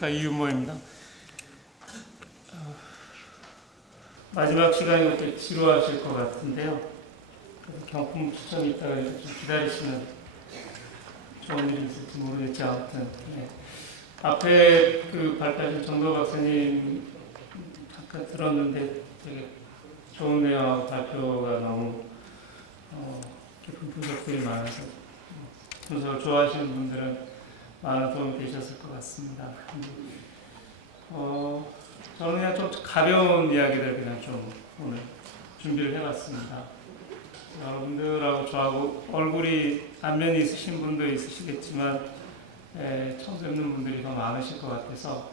아프리카 이윤모입니다. 마지막 시간이부터 지루하실 것 같은데요. 경품 추첨이 있다가 좀 기다리시면 좋은 일이 있을지 모르겠지. 아무튼 앞에 그 발표하신 정도 박사님 잠깐 들었는데 되게 좋은 내용 발표가 너무 깊은 분석들이 많아서 분석을 좋아하시는 분들은 많은 도움이 되셨을 것 같습니다. 저는 그냥 좀 가벼운 이야기를 그냥 좀 오늘 준비를 해봤습니다. 여러분들하고 저하고 얼굴이 안면이 있으신 분도 있으시겠지만 처음 뵙는 분들이 더 많으실 것 같아서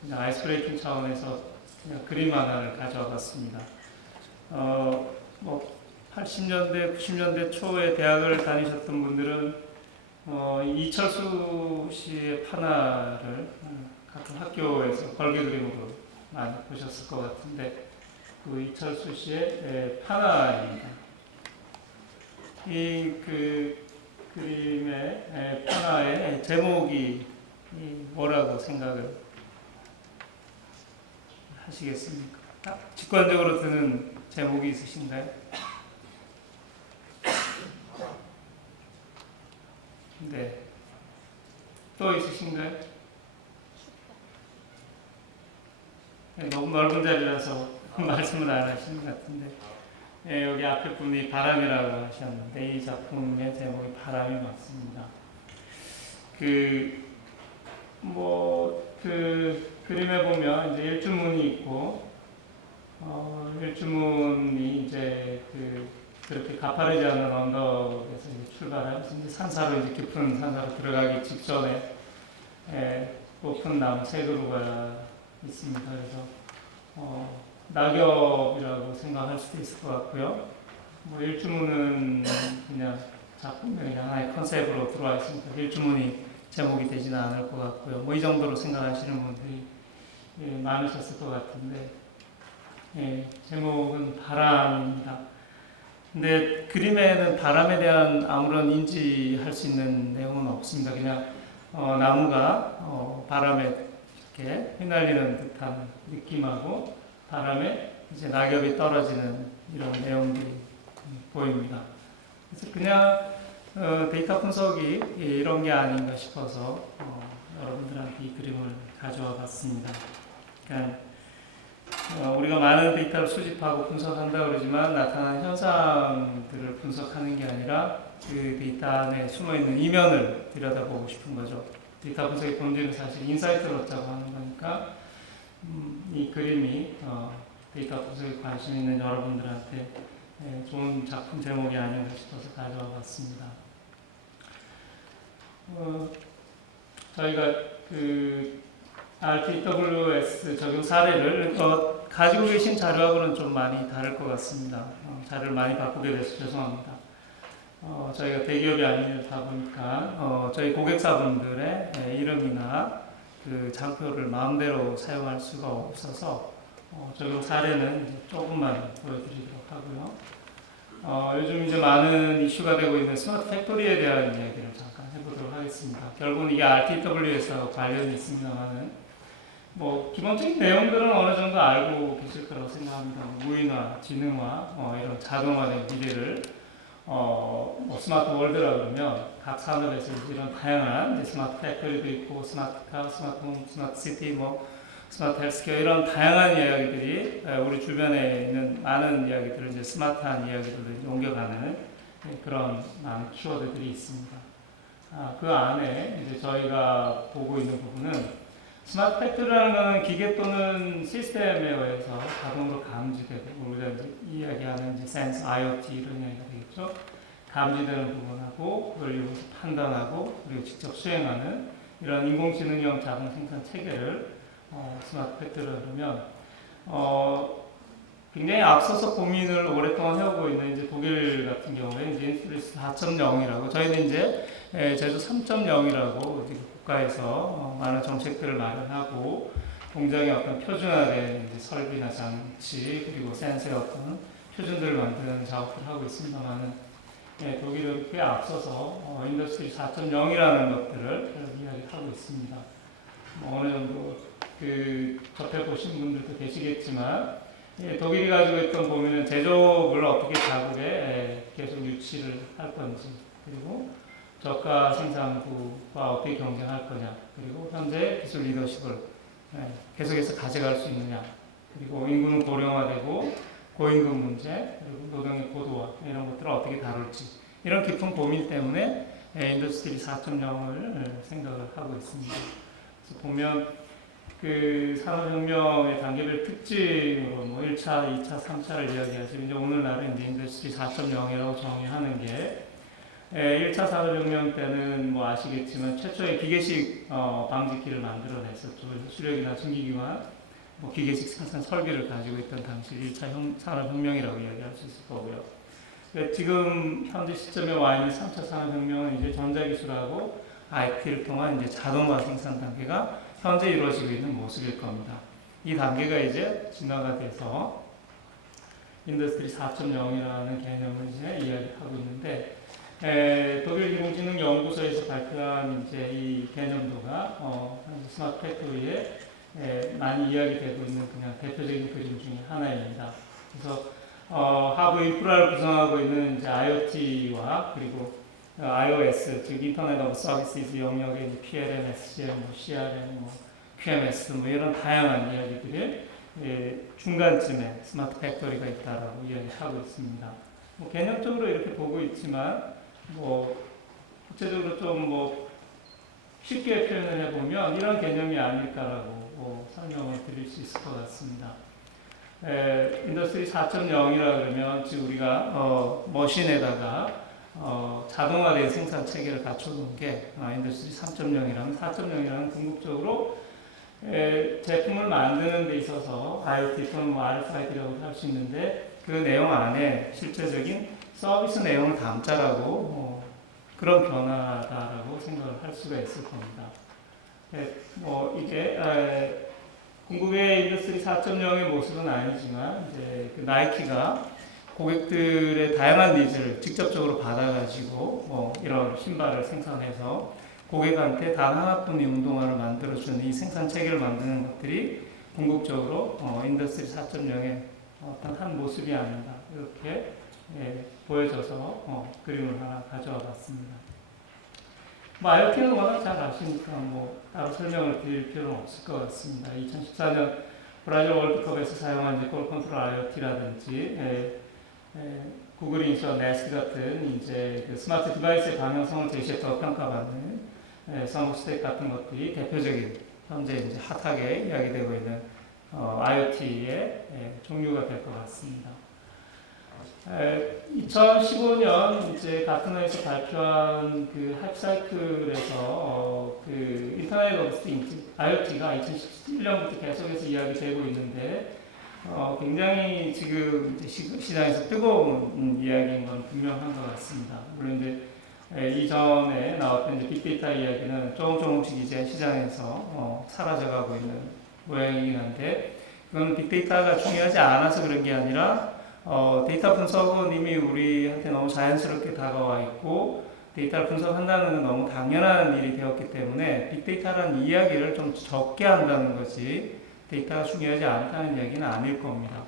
그냥 아이스 브레이킹 차원에서 그냥 그림 하나를 가져와 봤습니다. 80년대, 90년대 초에 대학을 다니셨던 분들은 이철수 씨의 판화를 같은 학교에서 걸개 그림으로 많이 보셨을 것 같은데 그 이철수 씨의 판화입니다. 이 그림의 판화의 제목이 뭐라고 생각을 하시겠습니까? 직관적으로 드는 제목이 있으신가요? 네. 또 있으신가요? 너무 넓은 자리라서 말씀을 안 하시는 것 같은데 여기 앞에 분이 바람이라고 하셨는데 이 작품의 제목이 바람이 맞습니다. 그림에 보면 이제 일주문이 있고 일주문이 이제 그렇게 가파르지 않은 언덕에서 이제 출발하면서 이제 산사로 이제 깊은 산사로 들어가기 직전에 높은 나무 세 그루가 있습니다. 그래서 낙엽이라고 생각할 수도 있을 것 같고요. 일주문은 그냥 작품의 그냥 하나의 컨셉으로 들어와 있으니까 일주문이 제목이 되지는 않을 것 같고요. 이 정도로 생각하시는 분들이 많으셨을 것 같은데 제목은 바람입니다. 근데 그림에는 바람에 대한 아무런 인지할 수 있는 내용은 없습니다. 그냥 나무가 바람에 이렇게 휘날리는 듯한 느낌하고 바람에 이제 낙엽이 떨어지는 이런 내용들이 보입니다. 그래서 그냥 데이터 분석이 이런 게 아닌가 싶어서 여러분들한테 이 그림을 가져와 봤습니다. 그러니까 우리가 많은 데이터를 수집하고 분석한다 그러지만 나타나는 현상들을 분석하는 게 아니라 그 데이터 안에 숨어있는 이면을 들여다보고 싶은 거죠. 데이터 분석의 본질은 사실 인사이트를 얻자고 하는 거니까 이 그림이 데이터 분석에 관심 있는 여러분들한테 좋은 작품 제목이 아닌가 싶어서 가져와 봤습니다. 저희가 RTWS 적용 사례를 가지고 계신 자료하고는 좀 많이 다를 것 같습니다. 자료를 많이 바꾸게 돼서 죄송합니다. 저희가 대기업이 아니다 보니까 저희 고객사분들의 이름이나 그 장표를 마음대로 사용할 수가 없어서 적용 사례는 이제 조금만 보여드리도록 하고요. 요즘 이제 많은 이슈가 되고 있는 스마트 팩토리에 대한 이야기를 잠깐 해보도록 하겠습니다. 결국은 이게 RTW에서 관련이 있습니다만은 기본적인 내용들은 어느 정도 알고 계실 거라고 생각합니다. 무인화, 지능화, 이런 자동화된 미래를 스마트 월드라 그러면 각 산업에서 이런 다양한 스마트 팩토리도 있고 스마트 카, 스마트 홈, 스마트 시티, 스마트 헬스케어 이런 다양한 이야기들이 우리 주변에 있는 많은 이야기들을 이제 스마트한 이야기들을 옮겨가는 그런 많은 키워드들이 있습니다. 그 안에 이제 저희가 보고 있는 부분은 스마트 팩토리라는 것은 기계 또는 시스템에 의해서 자동으로 감지되고 우리가 이제 이야기하는 이제 센스, IoT 이런 이야기가 되겠죠. 감지되는 부분하고 그걸 이용해서 판단하고 그리고 직접 수행하는 이런 인공지능형 자동 생산 체계를 스마트 팩토리라 그러면 굉장히 앞서서 고민을 오랫동안 해오고 있는 이제 독일 같은 경우에 이제 인더스트리 4.0이라고 저희는 이제 제조 3.0이라고 국가에서 많은 정책들을 마련하고 공장의 어떤 표준화된 이제 설비나 장치 그리고 센서의 어떤 표준들을 만드는 작업을 하고 있습니다만은 독일은 꽤 앞서서 인더스트리 4.0이라는 것들을 이야기하고 있습니다. 뭐 어느 정도 접해보신 분들도 계시겠지만, 독일이 가지고 있던 고민은 제조업을 어떻게 자국에 계속 유치를 할 건지, 그리고 저가 생산국과 어떻게 경쟁할 거냐, 그리고 현재 기술 리더십을 계속해서 가져갈 수 있느냐, 그리고 인구는 고령화되고 고임금 문제, 그리고 노동의 고도화 이런 것들을 어떻게 다룰지, 이런 깊은 고민 때문에 인더스트리 4.0을 생각을 하고 있습니다. 그래서 보면 산업혁명의 단계별 특징으로 1차, 2차, 3차를 이야기하지만, 이제 오늘날은 이제 인더스트리 4.0이라고 정의하는 게, 1차 산업혁명 때는 아시겠지만 최초의 기계식 방직기를 만들어냈었죠. 그래서 수력이나 증기기관, 기계식 생산 설비를 가지고 있던 당시 1차 산업혁명이라고 이야기할 수 있을 거고요. 지금 현재 시점에 와 있는 3차 산업혁명은 이제 전자기술하고 IT를 통한 이제 자동화 생산 단계가 현재 이루어지고 있는 모습일 겁니다. 이 단계가 이제 진화가 돼서 인더스트리 4.0이라는 개념을 이제 이야기하고 있는데, 독일 기능진흥연구소에서 발표한 이제 이 개념도가 스마트 팩토리에 많이 이야기되고 있는 그냥 대표적인 그림 중에 하나입니다. 그래서 하부 인프라를 구성하고 있는 이제 IoT와 그리고 iOS, 즉 인터넷 오브 서비스 영역의 이제 PLM, SCM, CRM, QMS 이런 다양한 이야기들이 중간쯤에 스마트 팩토리가 있다라고 이야기하고 있습니다. 개념적으로 이렇게 보고 있지만 구체적으로 좀 쉽게 표현을 해보면 이런 개념이 아닐까라고 설명을 드릴 수 있을 것 같습니다. 인더스트리 4.0이라 그러면 즉 우리가 머신에다가 자동화된 생산 체계를 갖춰놓은 게 인더스트리 3.0이라면, 4.0이라는 궁극적으로 제품을 만드는 데 있어서 IoT 또는 RFID라고 할 수 있는데, 그 내용 안에 실제적인 서비스 내용을 담자라고 그런 변화다라고 생각을 할 수가 있을 겁니다. 이게 궁극의 인더스트리 4.0의 모습은 아니지만, 이제 나이키가 고객들의 다양한 니즈를 직접적으로 받아가지고 이런 신발을 생산해서 고객한테 단 하나뿐인 운동화를 만들어주는 이 생산 체계를 만드는 것들이 궁극적으로 인더스트리 4.0의 어떤 한 모습이 아닌가, 이렇게 보여져서 그림을 하나 가져와 봤습니다. IoT는 워낙 잘 아시니까 따로 설명을 드릴 필요는 없을 것 같습니다. 2014년 브라질 월드컵에서 사용한 골 컨트롤 IoT라든지 구글 인슈어 네스트 같은 이제 스마트 디바이스의 방향성을 제시했다고 평가받는 선호스택 같은 것들이 대표적인 현재 이제 핫하게 이야기되고 있는 IoT의 종류가 될 것 같습니다. 2015년 이제 가트너에서 발표한 하이프사이클에서 인터넷 오브 띵스 IoT가 2011년부터 계속해서 이야기되고 있는데, 굉장히 지금 시장에서 뜨거운 이야기인 건 분명한 것 같습니다. 물론 이제 이전에 나왔던 이제 빅데이터 이야기는 조금씩 이제 시장에서 사라져가고 있는 모양이긴 한데, 그건 빅데이터가 중요하지 않아서 그런 게 아니라 데이터 분석은 이미 우리한테 너무 자연스럽게 다가와 있고, 데이터를 분석한다는 건 너무 당연한 일이 되었기 때문에 빅데이터라는 이야기를 좀 적게 한다는 것이 데이터가 중요하지 않다는 이야기는 아닐 겁니다.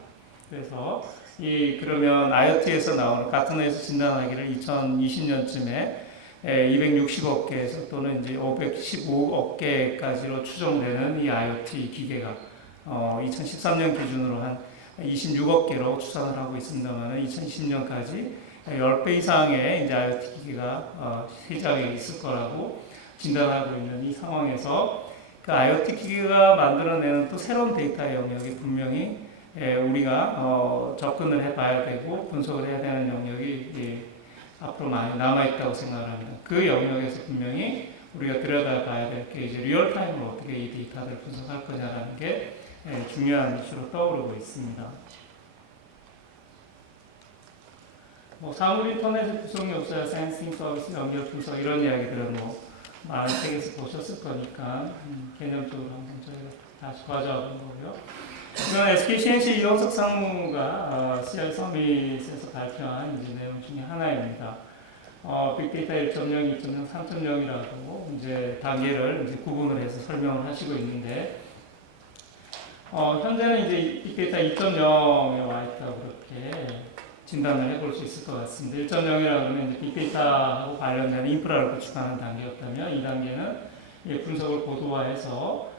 그래서 그러면 IoT에서 나오는 가트너에서 진단하기를 2020년쯤에 260억 개에서 또는 이제 515억 개까지로 추정되는 이 IoT 기계가 2013년 기준으로 한 26억 개로 추산을 하고 있습니다만, 2020년까지 10배 이상의 이제 IoT 기계가 시장에 있을 거라고 진단하고 있는 이 상황에서 그 IoT 기계가 만들어내는 또 새로운 데이터 영역이 분명히 우리가 접근을 해봐야 되고 분석을 해야 되는 영역이 앞으로 많이 남아있다고 생각을 합니다. 그 영역에서 분명히 우리가 들여다봐야 될 게 이제 리얼타임으로 어떻게 이 데이터를 분석할 거냐라는 게 중요한 이슈로 떠오르고 있습니다. 사물 인터넷의 구성 요소야 센싱 서비스, 연결 분석 이런 이야기들은 많은 책에서 보셨을 거니까 개념적으로 한번 저희가 다시 가져와 본 거고요. 이건 SK CNC 이영석 상무가 CR 서밋에서 발표한 이제 내용 중에 하나입니다. 빅데이터 1.0, 2.0, 3.0이라고 이제 단계를 이제 구분을 해서 설명을 하시고 있는데, 현재는 이제 빅데이터 2.0에 와 있다고 그렇게 진단을 해볼 수 있을 것 같습니다. 1.0이라고 하면 이제 빅데이터하고 관련된 인프라를 구축하는 단계였다면, 이 단계는 분석을 고도화해서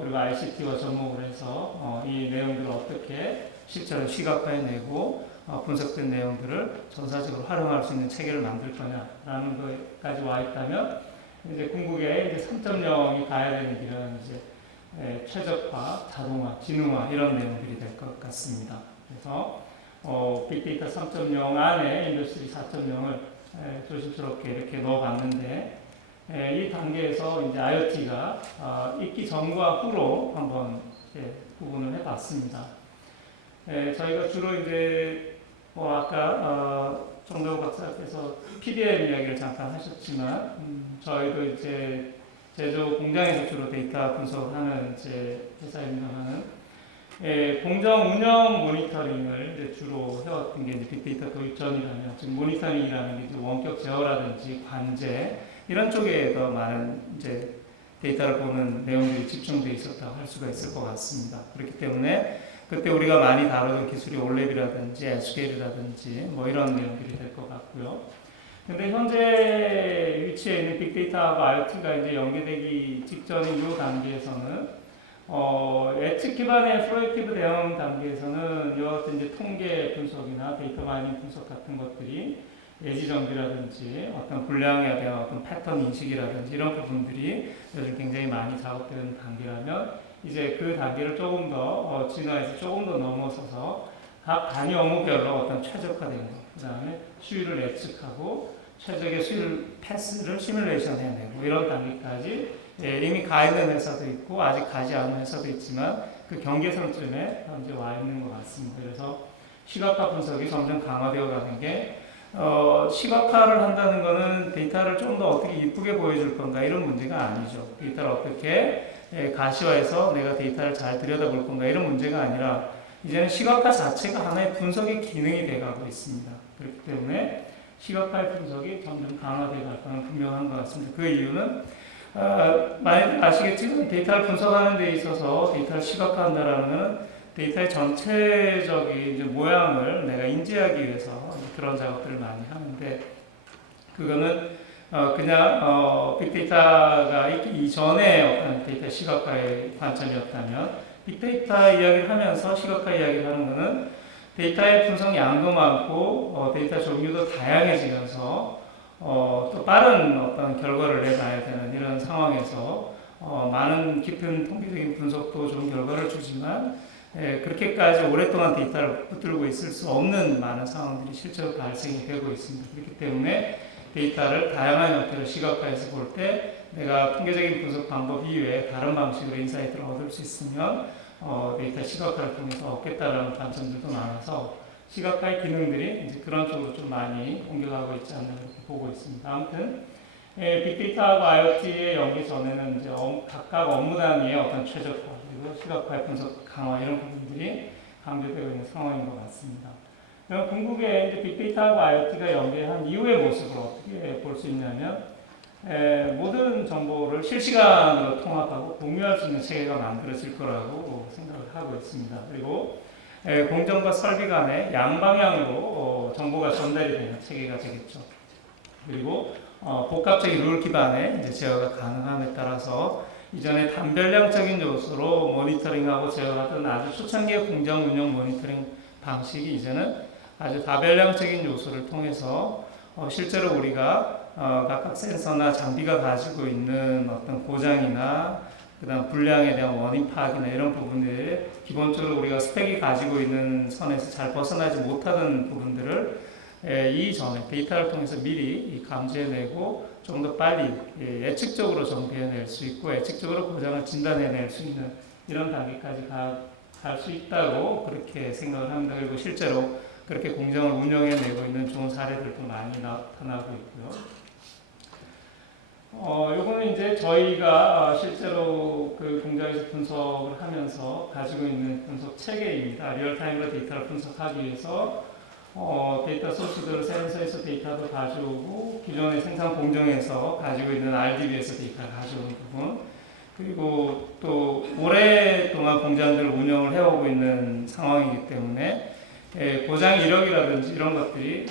그리고 ICT와 접목을 해서 이 내용들을 어떻게 실제로 시각화해내고 분석된 내용들을 전사적으로 활용할 수 있는 체계를 만들 거냐라는 것까지 와 있다면, 이제 궁극에 이제 3.0이 가야 되는 길은 이제 최적화, 자동화, 지능화 이런 내용들이 될 것 같습니다. 그래서 빅데이터 3.0 안에 인더스트리 4.0을 조심스럽게 이렇게 넣어봤는데, 이 단계에서 이제 IoT가 있기 전과 후로 한번 구분을 해봤습니다. 저희가 주로 이제 아까 정덕 박사께서 PDM 이야기를 잠깐 하셨지만, 저희도 이제 제조 공장에서 주로 데이터 분석을 하는 이제 회사입니다만은, 공정 운영 모니터링을 이제 주로 해왔던 게 이제 빅데이터 도입 전이라면, 지금 모니터링이라는 게 이제 원격 제어라든지 관제 이런 쪽에 더 많은 이제 데이터를 보는 내용들이 집중되어 있었다고 할 수가 있을 것 같습니다. 그렇기 때문에 그때 우리가 많이 다루던 기술이 올랩이라든지 SQL이라든지 뭐 이런 내용들이 될 것 같고요. 근데 현재 위치에 있는 빅데이터하고 IoT가 이제 연계되기 직전인 이 단계에서는 예측 기반의 프로액티브 대응 단계에서는 이와 같은 이제 통계 분석이나 데이터 마이닝 분석 같은 것들이 예지 정비라든지 어떤 불량에 대한 어떤 패턴 인식이라든지 이런 부분들이 요즘 굉장히 많이 작업되는 단계라면, 이제 그 단계를 조금 더 진화해서 조금 더 넘어서서 각 단위 업무별로 어떤 최적화된 것, 그 다음에 수율을 예측하고 최적의 수율 패스를 시뮬레이션 해내고 이런 단계까지 이미 가 있는 회사도 있고 아직 가지 않은 회사도 있지만 그 경계선쯤에 현재 와 있는 것 같습니다. 그래서 시각화 분석이 점점 강화되어 가는 게, 시각화를 한다는 것은 데이터를 좀 더 어떻게 이쁘게 보여줄 건가 이런 문제가 아니죠. 데이터를 어떻게 가시화해서 내가 데이터를 잘 들여다볼 건가 이런 문제가 아니라, 이제는 시각화 자체가 하나의 분석의 기능이 돼가고 있습니다. 그렇기 때문에 시각화의 분석이 점점 강화되어 갈 거는 분명한 것 같습니다. 그 이유는 많이 아시겠지만 데이터를 분석하는 데 있어서 데이터를 시각화한다라는 것은 데이터의 전체적인 이제 모양을 내가 인지하기 위해서 그런 작업들을 많이 하는데, 그거는 그냥 빅데이터가 있기 이전에 어떤 데이터 시각화의 관점이었다면, 빅데이터 이야기를 하면서 시각화 이야기를 하는 것은 데이터의 분석 양도 많고 데이터 종류도 다양해지면서 또 빠른 어떤 결과를 내놔야 되는 이런 상황에서 많은 깊은 통계적인 분석도 좋은 결과를 주지만, 그렇게까지 오랫동안 데이터를 붙들고 있을 수 없는 많은 상황들이 실제로 발생이 되고 있습니다. 그렇기 때문에 데이터를 다양한 형태로 시각화해서 볼 때 내가 통계적인 분석 방법 이외에 다른 방식으로 인사이트를 얻을 수 있으면 데이터 시각화를 통해서 얻겠다라는 관점들도 많아서, 시각화의 기능들이 이제 그런 쪽으로 좀 많이 옮겨가고 있지 않나 그렇게 보고 있습니다. 아무튼 빅데이터하고 IoT의 연계 전에는 이제 각각 업무 단위의 어떤 최적화 그리고 시각화의 분석 강화 이런 부분들이 강조되고 있는 상황인 것 같습니다. 그럼 궁극에 이제 빅데이터하고 IoT가 연계한 이후의 모습을 어떻게 볼 수 있냐면, 모든 정보를 실시간으로 통합하고 공유할 수 있는 체계가 만들어질 거라고 생각을 하고 있습니다. 그리고 공정과 설비 간의 양방향으로 정보가 전달이 되는 체계가 되겠죠. 그리고 복합적인 룰 기반의 이제 제어가 가능함에 따라서 이전에 단별량적인 요소로 모니터링하고 제어하던 아주 초창기의 공정 운영 모니터링 방식이 이제는 아주 다별량적인 요소를 통해서 실제로 우리가 각각 센서나 장비가 가지고 있는 어떤 고장이나 그다음 불량에 대한 원인 파악이나 이런 부분들, 기본적으로 우리가 스펙이 가지고 있는 선에서 잘 벗어나지 못하는 부분들을 이전에 데이터를 통해서 미리 감지해내고 좀 더 빨리 예측적으로 정비해낼 수 있고 예측적으로 고장을 진단해낼 수 있는 이런 단계까지 갈 수 있다고 그렇게 생각을 합니다. 그리고 실제로 그렇게 공정을 운영해내고 있는 좋은 사례들도 많이 나타나고 있고요. 요거는 이제 저희가 실제로 그 공장에서 분석을 하면서 가지고 있는 분석 체계입니다. 리얼타임으로 데이터를 분석하기 위해서 데이터 소스들을 센서에서 데이터도 가져오고 기존의 생산 공정에서 가지고 있는 RDB에서 데이터를 가져오는 부분, 그리고 또 오랫동안 공장들을 운영을 해오고 있는 상황이기 때문에 고장 이력이라든지 이런 것들이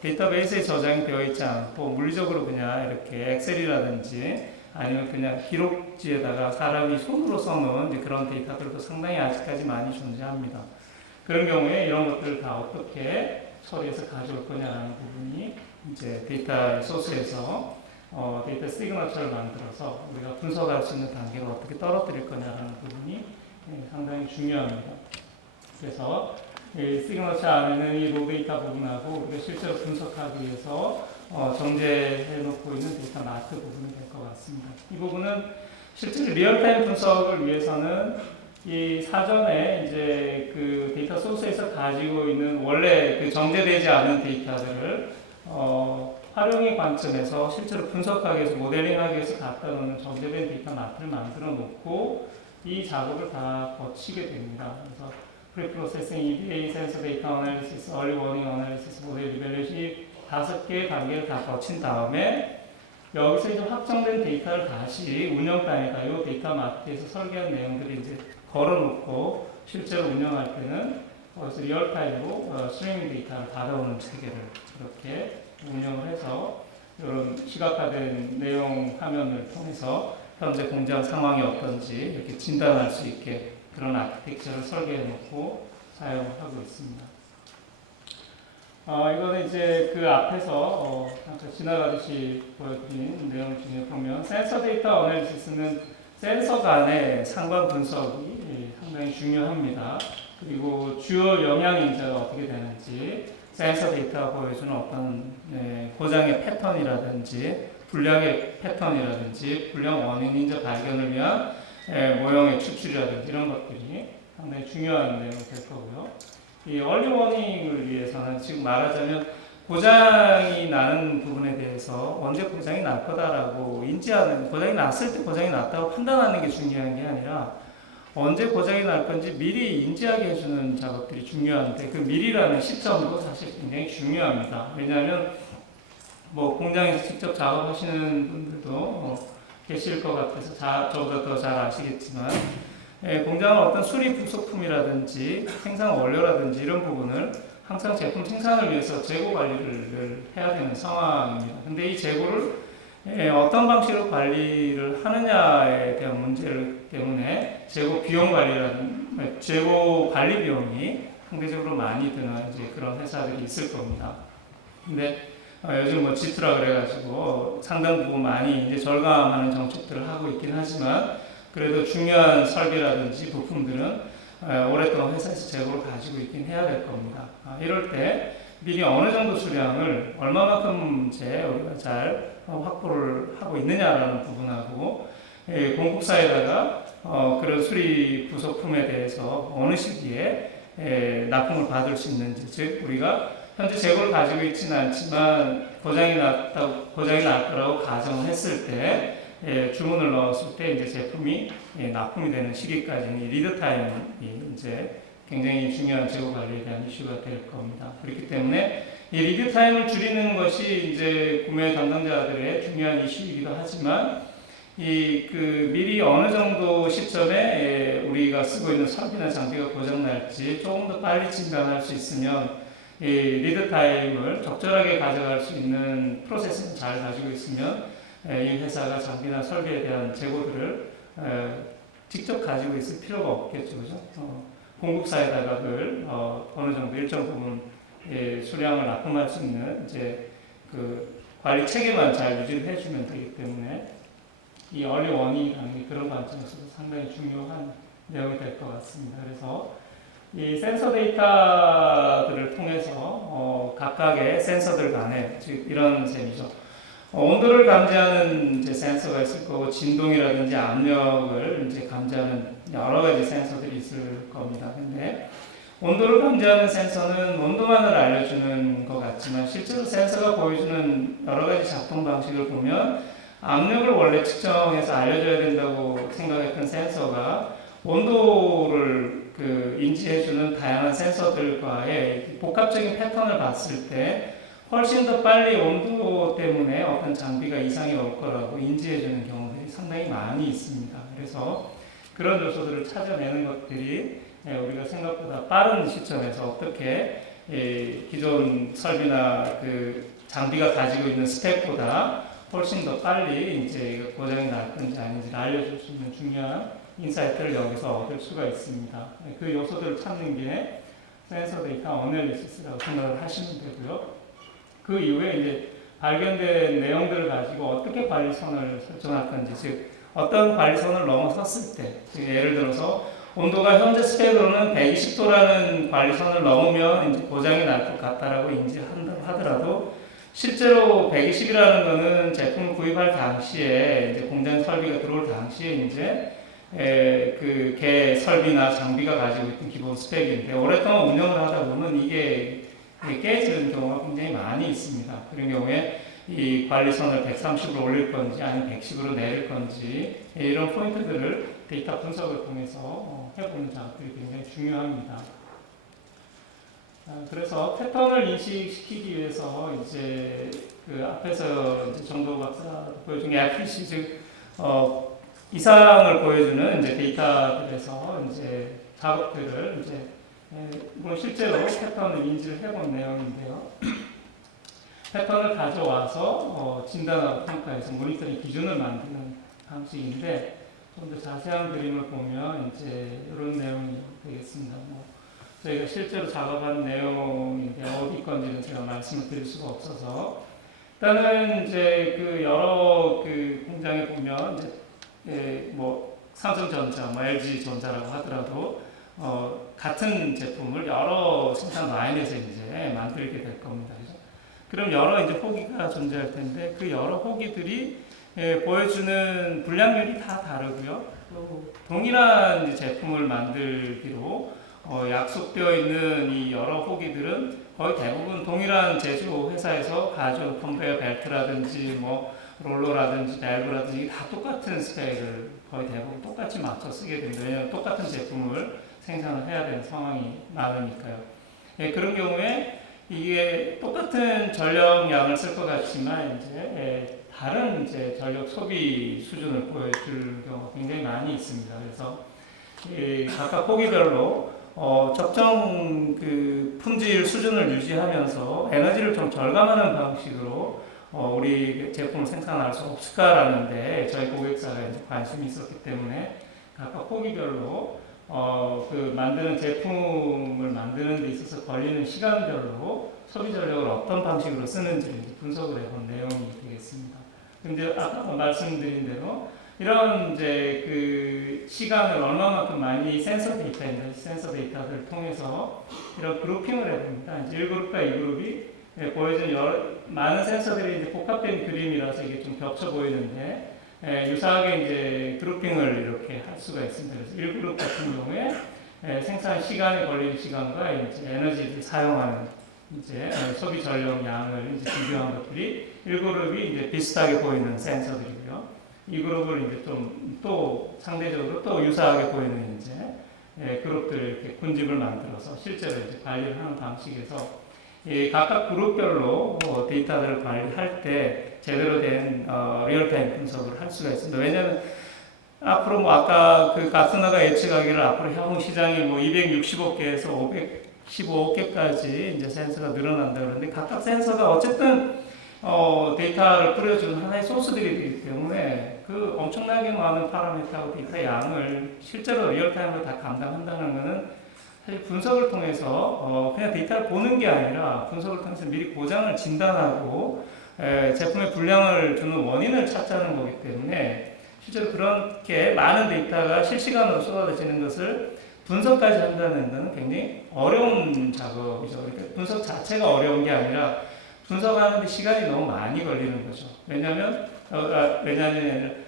데이터베이스에 저장이 되어 있지 않고 물리적으로 그냥 이렇게 엑셀이라든지 아니면 그냥 기록지에다가 사람이 손으로 써놓은 그런 데이터들도 상당히 아직까지 많이 존재합니다. 그런 경우에 이런 것들을 다 어떻게 처리해서 가져올 거냐라는 부분이 이제 데이터 소스에서 데이터 시그너처를 만들어서 우리가 분석할 수 있는 단계로 어떻게 떨어뜨릴 거냐라는 부분이 상당히 중요합니다. 그래서 이 시그너처 안에는 이 로 데이터 부분하고 우리가 실제로 분석하기 위해서 정제해 놓고 있는 데이터 마트 부분이 될 것 같습니다. 이 부분은 실제로 리얼타임 분석을 위해서는 이 사전에 이제 그 데이터 소스에서 가지고 있는 원래 그 정제되지 않은 데이터들을 활용의 관점에서 실제로 분석하기 위해서 모델링하기 위해서 갖다 놓는 정제된 데이터 마트를 만들어 놓고 이 작업을 다 거치게 됩니다. 그래서 프리프로세싱, EDA, 센서 데이터 어널리시스, 얼리 워닝 어널리시스, 모델 이밸류에이션 이 5개의 단계를 다 거친 다음에 여기서 이제 확정된 데이터를 다시 운영단에다 이 데이터 마트에서 설계한 내용들을 이제 걸어놓고 실제로 운영할 때는 거기서 리얼타임으로 스트리밍 데이터를 받아오는 체계를 이렇게 운영을 해서 이런 시각화된 내용 화면을 통해서 현재 공장 상황이 어떤지 이렇게 진단할 수 있게 그런 아키텍처를 설계해 놓고 사용하고 있습니다. 이거는 이제 그 앞에서 잠깐 지나가듯이 보여드린 내용 중에 보면 센서 데이터 어널리시스는 센서 간의 상관 분석이 상당히 중요합니다. 그리고 주요 영향 인자가 어떻게 되는지, 센서 데이터가 보여주는 어떤 고장의 패턴이라든지 불량의 패턴이라든지 불량 원인 인자 발견을 위한 모형의 추출이라든지 이런 것들이 상당히 중요한 내용이 될 거고요. 이 얼리 워닝을 위해서는 지금 말하자면 고장이 나는 부분에 대해서 언제 고장이 날 거다라고 인지하는, 고장이 났을 때 고장이 났다고 판단하는 게 중요한 게 아니라 언제 고장이 날 건지 미리 인지하게 해주는 작업들이 중요한데 그 미리라는 시점도 사실 굉장히 중요합니다. 왜냐하면 뭐 공장에서 직접 작업하시는 분들도 계실 것 같아서 저보다 더 잘 아시겠지만 공장은 어떤 수리 부속품이라든지 생산 원료라든지 이런 부분을 항상 제품 생산을 위해서 재고 관리를 해야 되는 상황입니다. 근데 이 재고를 어떤 방식으로 관리를 하느냐에 대한 문제 때문에 재고 비용 관리라는 재고 관리 비용이 상대적으로 많이 드는 이제 그런 회사들이 있을 겁니다. 근데 요즘 뭐 G2라 그래가지고 상당 부분 많이 이제 절감하는 정책들을 하고 있긴 하지만 그래도 중요한 설계라든지 부품들은 오랫동안 회사에서 재고를 가지고 있긴 해야 될 겁니다. 이럴 때 미리 어느 정도 수량을 얼마만큼 우리가 잘 확보를 하고 있느냐라는 부분하고 공급사에다가 그런 수리 부속품에 대해서 어느 시기에 납품을 받을 수 있는지, 즉 우리가 현재 재고를 가지고 있지는 않지만 고장이 날 거라고 가정을 했을 때 주문을 넣었을 때 이제 제품이 납품이 되는 시기까지는 리드 타임이 이제 굉장히 중요한 재고 관리에 대한 이슈가 될 겁니다. 그렇기 때문에 이 리드 타임을 줄이는 것이 이제 구매 담당자들의 중요한 이슈이기도 하지만 미리 어느 정도 시점에 우리가 쓰고 있는 설비나 장비가 고장 날지 조금 더 빨리 진단할 수 있으면 이 리드 타임을 적절하게 가져갈 수 있는 프로세스를 잘 가지고 있으면 이 회사가 장비나 설비에 대한 재고들을 직접 가지고 있을 필요가 없겠죠, 그죠? 공급사에다가 어느 정도 일정 부분 수량을 납품할 수 있는 이제 그 관리 체계만 잘 유지를 해주면 되기 때문에 이 얼리 워닝이라는 그런 관점에서도 상당히 중요한 내용이 될 것 같습니다. 그래서 이 센서 데이터들을 통해서 각각의 센서들 간에 즉 이런 셈이죠. 온도를 감지하는 이제 센서가 있을 거고 진동이라든지 압력을 이제 감지하는 여러 가지 센서들이 있을 겁니다. 근데 온도를 감지하는 센서는 온도만을 알려주는 것 같지만 실제로 센서가 보여주는 여러 가지 작동 방식을 보면 압력을 원래 측정해서 알려줘야 된다고 생각했던 센서가 온도를 그 인지해주는 다양한 센서들과의 복합적인 패턴을 봤을 때 훨씬 더 빨리 온도 때문에 어떤 장비가 이상이 올 거라고 인지해주는 경우들이 상당히 많이 있습니다. 그래서 그런 요소들을 찾아내는 것들이 우리가 생각보다 빠른 시점에서 어떻게 기존 설비나 그 장비가 가지고 있는 스펙보다 훨씬 더 빨리 이제 고장이 날 건지 아닌지를 알려줄 수 있는 중요한 인사이트를 여기서 얻을 수가 있습니다. 그 요소들을 찾는 게 센서 데이터 어널리시스라고 생각을 하시면 되고요. 그 이후에 이제 발견된 내용들을 가지고 어떻게 관리선을 설정할 건지, 즉 어떤 관리선을 넘어섰을 때, 즉 예를 들어서 온도가 현재 스펙으로는 120도라는 관리선을 넘으면 이제 고장이 날 것 같다라고 인지한다고 하더라도 실제로 120이라는 거는 제품을 구입할 당시에 이제 공장 설비가 들어올 당시에 이제 그 개 설비나 장비가 가지고 있던 기본 스펙인데 오랫동안 운영을 하다 보면 이게 깨지는 경우가 굉장히 많이 있습니다. 그런 경우에 이 관리선을 130으로 올릴 건지 아니면 110으로 내릴 건지 이런 포인트들을 데이터 분석을 통해서 해보는 작업들이 굉장히 중요합니다. 그래서 패턴을 인식시키기 위해서 이제 그 앞에서 이제 정도 박사 보여준 게 FPC 즉 이상을 보여주는 이제 데이터들에서 이제 작업들을 이제 물론 실제로 패턴을 인지를 해본 내용인데요. 패턴을 가져와서 진단하고 평가해서 모니터링 기준을 만드는 방식인데 좀 더 자세한 그림을 보면 이제 이런 내용이 되겠습니다. 저희가 실제로 작업한 내용인데 어디 건지는 제가 말씀을 드릴 수가 없어서 일단은 이제 그 여러 그 공장에 보면 이제 뭐 삼성전자, 뭐 LG전자라고 하더라도 같은 제품을 여러 생산 라인에서 이제 만들게 될 겁니다. 그죠? 그럼 여러 이제 호기가 존재할 텐데 그 여러 호기들이 보여주는 분량률이 다 다르고요. 또 동일한 이제 제품을 만들기로 약속되어 있는 이 여러 호기들은 거의 대부분 동일한 제조 회사에서 가져온 컨베이어 벨트라든지 뭐 롤러라든지 밸브라든지 다 똑같은 스펙을 거의 대부분 똑같이 맞춰 쓰게 됩니다. 왜냐하면 똑같은 제품을 생산을 해야 되는 상황이 많으니까요. 그런 경우에 이게 똑같은 전력량을 쓸 것 같지만 이제 다른 이제 전력 소비 수준을 보여줄 경우가 굉장히 많이 있습니다. 그래서 각각 호기별로 적정 그 품질 수준을 유지하면서 에너지를 좀 절감하는 방식으로 우리 제품을 생산할 수 없을까라는데 저희 고객사가 이제 관심이 있었기 때문에 각각 호기별로 그 만드는 제품을 만드는 데 있어서 걸리는 시간별로 소비 전력을 어떤 방식으로 쓰는지를 분석을 해본 내용이 되겠습니다. 근데 아까 말씀드린 대로 이런 이제 그 시간을 얼마만큼 많이 센서 데이터인데 센서 데이터를 통해서 이런 그룹핑을 해봅니다. 이제 1그룹과 2그룹이 보여준 많은 센서들이 이제 복합된 그림이라서 이게 좀 겹쳐 보이는데 유사하게 이제 그룹핑을 이렇게 할 수가 있습니다. 그래서 1그룹 같은 경우에 생산 시간에 걸리는 시간과 이제 에너지를 사용하는 이제 소비 전력량을 이제 비교한 것들이 1그룹이 이제 비슷하게 보이는 센서들이고요. 2그룹을 이제 좀 또 상대적으로 또 유사하게 보이는 이제 그룹들을 이렇게 군집을 만들어서 실제로 이제 관리를 하는 방식에서 각각 그룹별로 데이터들을 관리할 때 제대로 된 리얼타임 분석을 할 수가 있습니다. 왜냐하면 앞으로 뭐 아까 그 가스너가 예측하기를 앞으로 향후 시장이 뭐 265개에서 515개까지 이제 센서가 늘어난다 그러는데 각각 센서가 어쨌든 데이터를 뿌려주는 하나의 소스들이 되기 때문에 그 엄청나게 많은 파라미터하고 데이터 양을 실제로 리얼타임으로 다 감당한다는 것은 사실 분석을 통해서 그냥 데이터를 보는 게 아니라 분석을 통해서 미리 고장을 진단하고 제품의 불량을 주는 원인을 찾자는 거기 때문에 실제로 그렇게 많은 데이터가 실시간으로 쏟아지는 것을 분석까지 한다는 것은 굉장히 어려운 작업이죠. 그러니까 분석 자체가 어려운 게 아니라 분석하는데 시간이 너무 많이 걸리는 거죠. 왜냐하면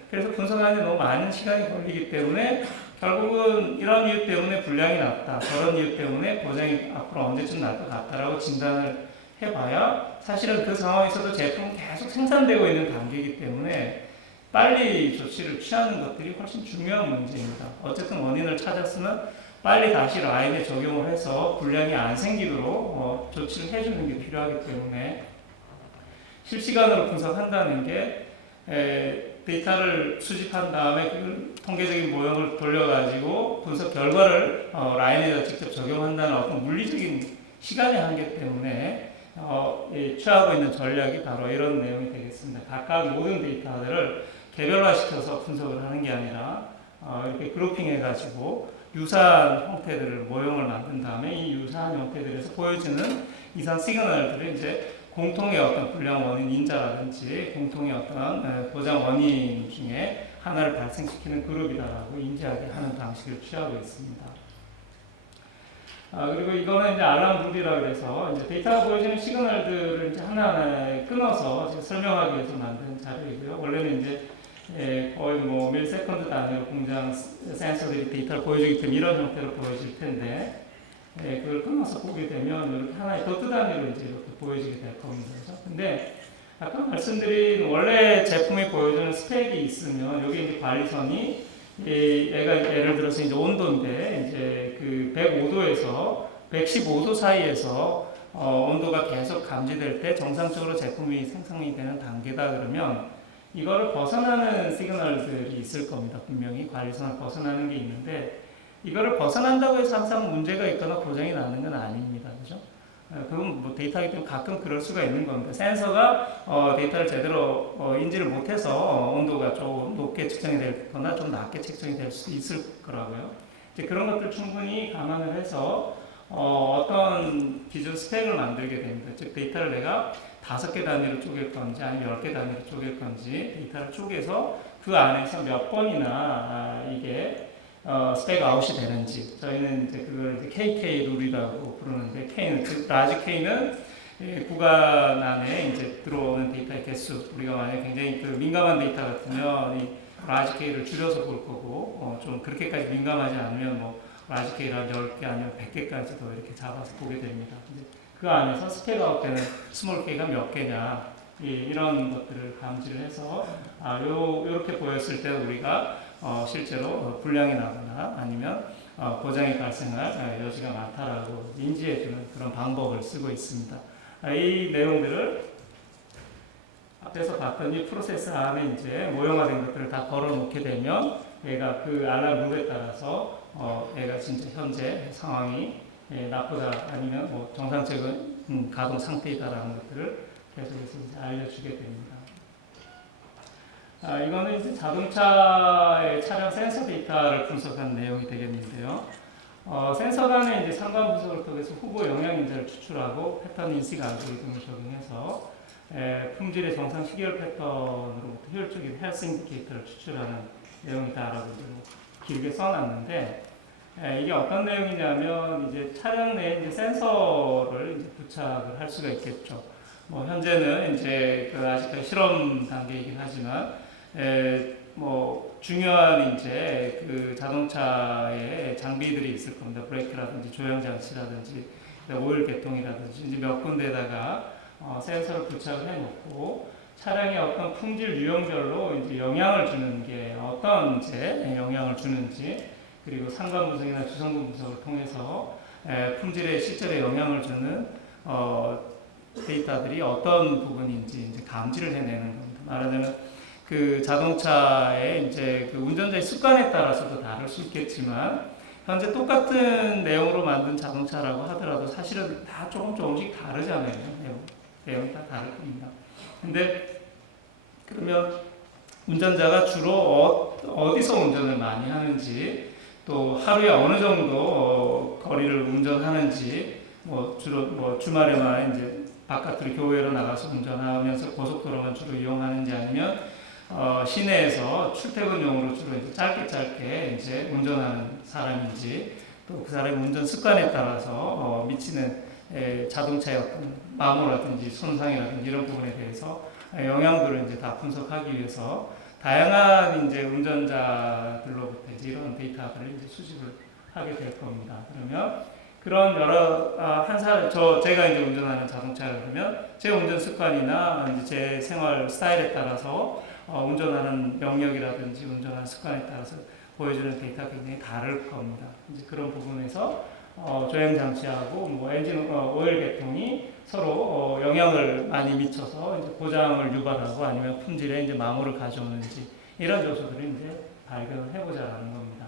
그래서 분석하는데 너무 많은 시간이 걸리기 때문에 결국은 이런 이유 때문에 불량이 났다, 저런 이유 때문에 고장이 앞으로 언제쯤 날 것 같다라고 진단을 해봐야 사실은 그 상황에서도 제품은 계속 생산되고 있는 단계이기 때문에 빨리 조치를 취하는 것들이 훨씬 중요한 문제입니다. 어쨌든 원인을 찾았으면 빨리 다시 라인에 적용을 해서 불량이 안 생기도록 조치를 해주는 게 필요하기 때문에 실시간으로 분석한다는 게 데이터를 수집한 다음에 그 통계적인 모형을 돌려가지고 분석 결과를 라인에다 직접 적용한다는 어떤 물리적인 시간의 한계 때문에 취하고 있는 전략이 바로 이런 내용이 되겠습니다. 각각 모든 데이터들을 개별화시켜서 분석을 하는 게 아니라 이렇게 그룹핑해가지고 유사한 형태들을 모형을 만든 다음에 이 유사한 형태들에서 보여지는 이상 시그널들을 이제 공통의 어떤 불량 원인 인자라든지 공통의 어떤 고장 원인 중에 하나를 발생시키는 그룹이다라고 인지하게 하는 방식을 취하고 있습니다. 그리고 이거는 이제 알람 룰이라고 해서 이제 데이터가 보여지는 시그널들을 이제 하나하나 끊어서 설명하기 위해서 만든 자료이고요. 원래는 이제 거의 뭐 밀세컨드 단위로 공장 센서들이 데이터를 보여주기 때문에 이런 형태로 보여질 텐데 그걸 끊어서 보게 되면 이렇게 하나의 도트 단위로 이제 이렇게 보여지게 될 겁니다. 그래서 근데 아까 말씀드린 원래 제품이 보여주는 스펙이 있으면 여기 이제 관리선이 얘가 예를 들어서 이제 온도인데 이제 그 105도에서 115도 사이에서 온도가 계속 감지될 때 정상적으로 제품이 생성이 되는 단계다 그러면 이거를 벗어나는 시그널들이 있을 겁니다. 분명히 관리선을 벗어나는 게 있는데 이거를 벗어난다고 해서 항상 문제가 있거나 고장이 나는 건 아닙니다. 그죠? 그건 뭐 데이터이기 때문에 가끔 그럴 수가 있는 겁니다. 센서가 데이터를 제대로 인지를 못해서 온도가 좀 높게 측정이 되거나 좀 낮게 측정이 될 수 있을 거라고요. 이제 그런 것들 충분히 감안을 해서 어떤 기준 스펙을 만들게 됩니다. 즉 데이터를 내가 5개 단위로 쪼갤 건지 아니면 10개 단위로 쪼갤 건지 데이터를 쪼개서 그 안에서 몇 번이나 이게 스펙 아웃이 되는지 저희는 이제 그걸 이제 KK 룰이라고 부르는데 K는 라지 K는 구간 안에 이제 들어오는 데이터의 개수 우리가 만약 굉장히 그 민감한 데이터 같으면 이 라지 K를 줄여서 볼 거고 좀 그렇게까지 민감하지 않으면 뭐 라지 K를 한 10개 아니면 100개까지도 이렇게 잡아서 보게 됩니다. 그 안에서 스펙 아웃되는 스몰 K가 몇 개냐 이런 것들을 감지를 해서 요렇게 보였을 때 우리가 실제로 불량이 나거나 아니면 고장이 발생할 여지가 많다라고 인지해주는 그런 방법을 쓰고 있습니다. 이 내용들을 앞에서 봤던 이 프로세스 안에 이제 모형화된 것들을 다 걸어놓게 되면 얘가 그 알람 룰에 따라서 얘가 진짜 현재 상황이 나쁘다 아니면 뭐 정상적인 가동 상태이다라는 것들을 계속해서 이제 알려주게 됩니다. 이거는 이제 자동차의 차량 센서 데이터를 분석한 내용이 되겠는데요. 센서 간의 이제 상관 분석을 통해서 후보 영향 인자를 추출하고 패턴 인식 알고리즘을 적용해서 품질의 정상 시계열 패턴으로부터 효율적인 헬스 인디케이터를 추출하는 내용이다라고 길게 써놨는데 이게 어떤 내용이냐면 이제 차량 내에 이제 센서를 이제 부착을 할 수가 있겠죠. 뭐 현재는 이제 그 아직 실험 단계이긴 하지만 뭐 중요한 이제 그 자동차에 장비들이 있을 겁니다. 브레이크라든지 조향 장치라든지 오일 개통이라든지 이제 몇 군데다가 센서를 부착을 해놓고 차량의 어떤 품질 유형별로 이제 영향을 주는 게 어떤 이제 영향을 주는지 그리고 상관 분석이나 주성분 분석을 통해서 품질에 실제로 영향을 주는 데이터들이 어떤 부분인지 이제 감지를 해내는 겁니다. 말하자면 그 자동차의 이제 그 운전자의 습관에 따라서도 다를 수 있겠지만 현재 똑같은 내용으로 만든 자동차라고 하더라도 사실은 다 조금씩 다르잖아요. 내용이 다 다를 겁니다. 근데 그러면 운전자가 주로 어디서 운전을 많이 하는지 또 하루에 어느 정도 거리를 운전하는지 뭐 주로 뭐 주말에만 이제 바깥으로 교외로 나가서 운전하면서 고속도로만 주로 이용하는지 아니면 시내에서 출퇴근용으로 주로 이제 짧게 이제 운전하는 사람인지 또 그 사람의 운전 습관에 따라서 미치는 자동차의 어떤 마모라든지 손상이라든지 이런 부분에 대해서 영향들을 이제 다 분석하기 위해서 다양한 이제 운전자들로부터 이제 이런 데이터들을 이제 수집을 하게 될 겁니다. 그러면 그런 여러 제가 이제 운전하는 자동차를 그러면 제 운전 습관이나 이제 제 생활 스타일에 따라서 운전하는 영역이라든지 운전하는 습관에 따라서 보여주는 데이터가 굉장히 다를 겁니다. 이제 그런 부분에서 조향 장치하고 뭐 엔진 오일 계통이 서로 영향을 많이 미쳐서 이제 고장을 유발하고 아니면 품질에 이제 망호를 가져오는지 이런 요소들을 이제 발견을 해보자라는 겁니다.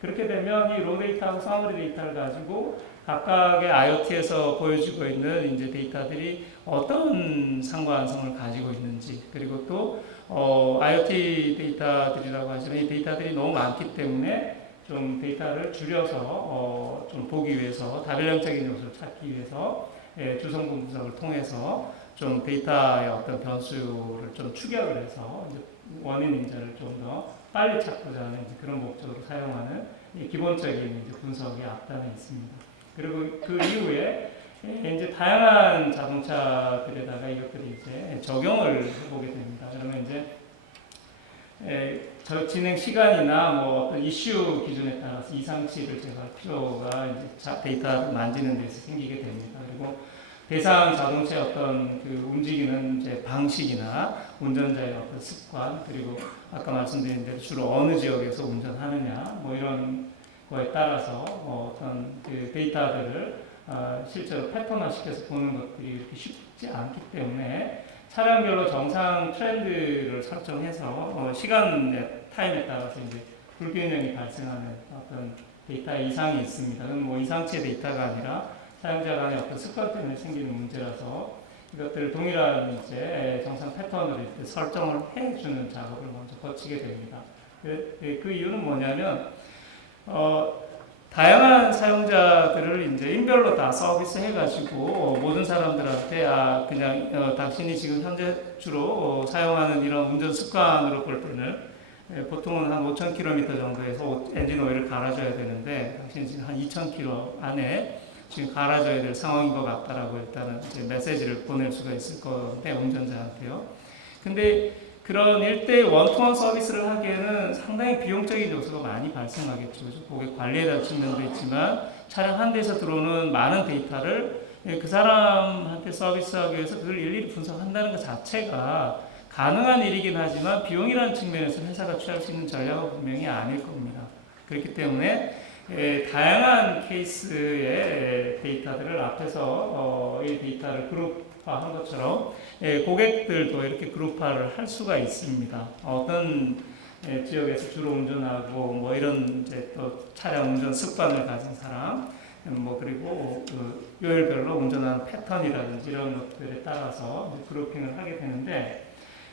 그렇게 되면 이 로 데이터하고 서머리 데이터를 가지고 각각의 IoT에서 보여지고 있는 이제 데이터들이 어떤 상관성을 가지고 있는지, 그리고 또 IoT 데이터들이라고 하지만 이 데이터들이 너무 많기 때문에 좀 데이터를 줄여서 좀 보기 위해서 다변형적인 요소를 찾기 위해서 주성분 분석을 통해서 좀 데이터의 어떤 변수를 좀 추격을 해서 이제 원인 인자를 좀 더 빨리 찾고자 하는 그런 목적으로 사용하는 기본적인 이제 분석이 앞단에 있습니다. 그리고 그 이후에 이제 다양한 자동차들에다가 이것들이 이제 적용을 해보게 됩니다. 그러면 이제 저 진행 시간이나 뭐 어떤 이슈 기준에 따라서 이상치를 제거할 필요가 이제 데이터를 만지는 데서 생기게 됩니다. 그리고 대상 자동차의 어떤 그 움직이는 이제 방식이나 운전자의 어떤 습관, 그리고 아까 말씀드린 대로 주로 어느 지역에서 운전하느냐, 뭐 이런 거에 따라서 어떤 그 데이터들을 실제로 패턴화시켜서 보는 것들이 이렇게 쉽지 않기 때문에 차량별로 정상 트렌드를 설정해서 시간 타임에 따라서 이제 불균형이 발생하는 어떤 데이터 이상이 있습니다. 그건 뭐 이상치의 데이터가 아니라 사용자 간의 어떤 습관 때문에 생기는 문제라서 이것들을 동일한 이제 정상 패턴으로 이렇게 설정을 해주는 작업을 먼저 거치게 됩니다. 그 이유는 뭐냐면 다양한 사용자들을 이제 인별로 다 서비스 해가지고 모든 사람들한테 그냥 당신이 지금 현재 주로 사용하는 이런 운전 습관으로 볼 때는 보통은 한 5,000km 정도에서 엔진 오일을 갈아줘야 되는데 당신이 지금 한 2,000km 안에 지금 갈아줘야 될 상황인 것 같다라고 일단은 이제 메시지를 보낼 수가 있을 건데 운전자한테요. 근데 그런 1대1 원투원 서비스를 하기에는 상당히 비용적인 요소가 많이 발생하겠죠. 고객 관리에 대한 측면도 있지만 차량 한 대에서 들어오는 많은 데이터를 그 사람한테 서비스하기 위해서 그걸 일일이 분석한다는 것 자체가 가능한 일이긴 하지만 비용이라는 측면에서 회사가 취할 수 있는 전략은 분명히 아닐 겁니다. 그렇기 때문에 다양한 케이스의 데이터들을 앞에서 이 데이터를 그룹화한 것처럼 고객들도 이렇게 그룹화를 할 수가 있습니다. 어떤 지역에서 주로 운전하고 뭐 이런 이제 또 차량 운전 습관을 가진 사람, 뭐 그리고 요일별로 운전하는 패턴이라든지 이런 것들에 따라서 그룹핑을 하게 되는데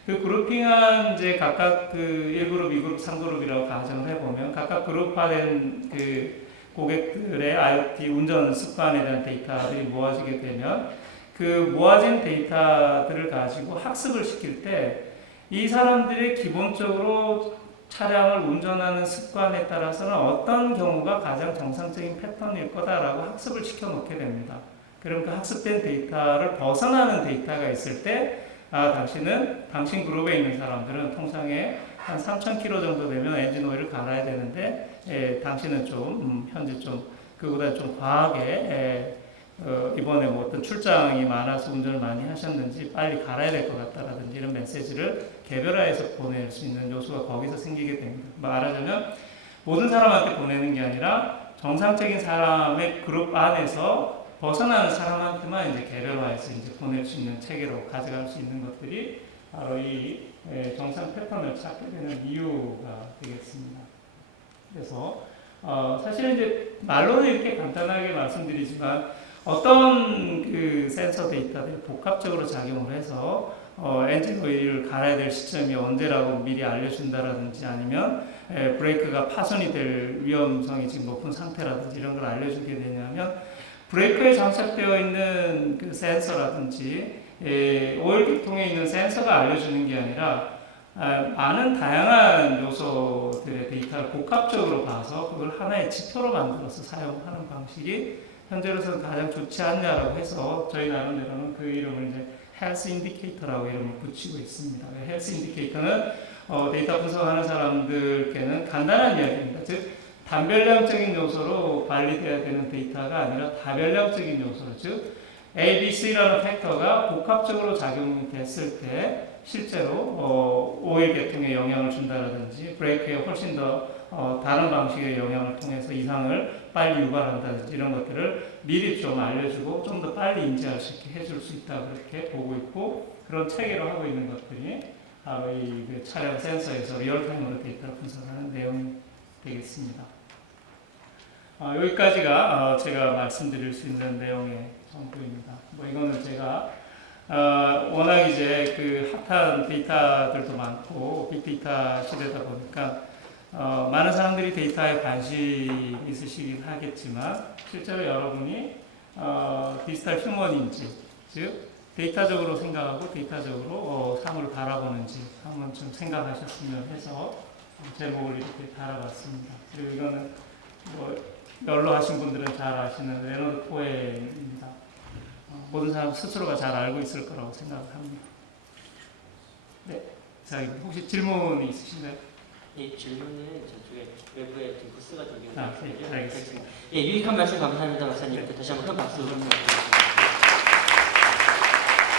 그 그룹핑한 이제 각각 그 1그룹, 2그룹, 3그룹이라고 가정을 해보면 각각 그룹화된 그 고객들의 IoT 운전 습관에 대한 데이터들이 모아지게 되면 그 모아진 데이터들을 가지고 학습을 시킬 때 이 사람들이 기본적으로 차량을 운전하는 습관에 따라서는 어떤 경우가 가장 정상적인 패턴일 거다라고 학습을 시켜놓게 됩니다. 그럼 그 학습된 데이터를 벗어나는 데이터가 있을 때 당신 그룹에 있는 사람들은 통상에 한 3,000km 정도 되면 엔진 오일을 갈아야 되는데 당신은 좀 현재 좀 그보다 좀 과하게 이번에 뭐 어떤 출장이 많아서 운전을 많이 하셨는지 빨리 갈아야 될 것 같다라든지 이런 메시지를 개별화해서 보낼 수 있는 요소가 거기서 생기게 됩니다. 말하자면 모든 사람한테 보내는 게 아니라 정상적인 사람의 그룹 안에서 벗어나는 사람한테만 이제 개별화해서 이제 보낼 수 있는 체계로 가져갈 수 있는 것들이 바로 이 정상 패턴을 찾게 되는 이유가 되겠습니다. 그래서 사실은 이제 말로는 이렇게 간단하게 말씀드리지만 어떤 그 센서 데이터들이 복합적으로 작용을 해서 엔진 오일을 갈아야 될 시점이 언제라고 미리 알려준다라든지 아니면 브레이크가 파손이 될 위험성이 지금 높은 상태라든지 이런 걸 알려주게 되냐면 브레이크에 장착되어 있는 그 센서라든지 오일 계통에 있는 센서가 알려주는 게 아니라 많은 다양한 요소들의 데이터를 복합적으로 봐서 그걸 하나의 지표로 만들어서 사용하는 방식이 현재로서는 가장 좋지 않냐라고 해서 저희 나름대로는 그 이름을 이제 헬스 인디케이터라고 이름을 붙이고 있습니다. 헬스 인디케이터는 데이터 분석하는 사람들께는 간단한 이야기입니다. 즉 단별량적인 요소로 관리되어야 되는 데이터가 아니라 다별량적인 요소로 즉 A, B, C라는 팩터가 복합적으로 작용이 됐을 때 실제로 오일 계통에 영향을 준다라든지 브레이크에 훨씬 더 다른 방식의 영향을 통해서 이상을 빨리 유발한다든지 이런 것들을 미리 좀 알려주고 좀 더 빨리 인지할 수 있게 해줄 수 있다 그렇게 보고 있고 그런 체계로 하고 있는 것들이 바로 이 차량 센서에서 리얼타임으로 데이터를 분석하는 내용이 되겠습니다. 여기까지가 제가 말씀드릴 수 있는 내용의 전부입니다. 뭐 이거는 제가 워낙 이제 그 핫한 데이터들도 많고 빅데이터 시대다 보니까 많은 사람들이 데이터에 관심이 있으시긴 하겠지만 실제로 여러분이 디지털 휴먼인지 즉 데이터적으로 생각하고 데이터적으로 사물을 바라보는지 한번 좀 생각하셨으면 해서 제목을 이렇게 달아봤습니다. 그리고 이거는 뭐 연로하신 분들은 잘 아시는 레너드 코엔입니다. 모든 사람 스스로가 잘 알고 있을 거라고 생각합니다. 네, 자 혹시 질문이 있으신가요? 예, 질문은 저쪽에 외부에 좀 부스가 좀 네, 알겠습니다. 예, 유익한 말씀 감사합니다, 박사님. 다시 한번 큰 박수 부탁드립니다.